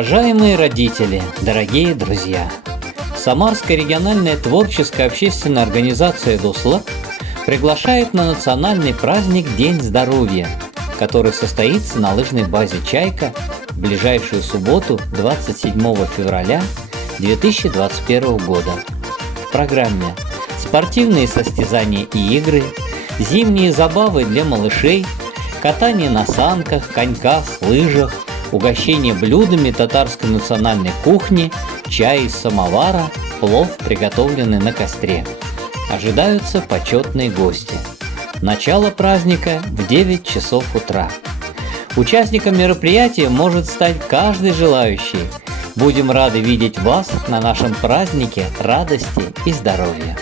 Уважаемые родители, дорогие друзья! Самарская региональная творческая общественная организация «Дуслак» приглашает на национальный праздник День здоровья, который состоится на лыжной базе «Чайка» в ближайшую субботу 27 февраля 2021 года. В программе спортивные состязания и игры, зимние забавы для малышей, катание на санках, коньках, лыжах, угощение блюдами татарской национальной кухни, чай из самовара, плов, приготовленный на костре. Ожидаются почетные гости. Начало праздника в 9 часов утра. Участником мероприятия может стать каждый желающий. Будем рады видеть вас на нашем празднике радости и здоровья.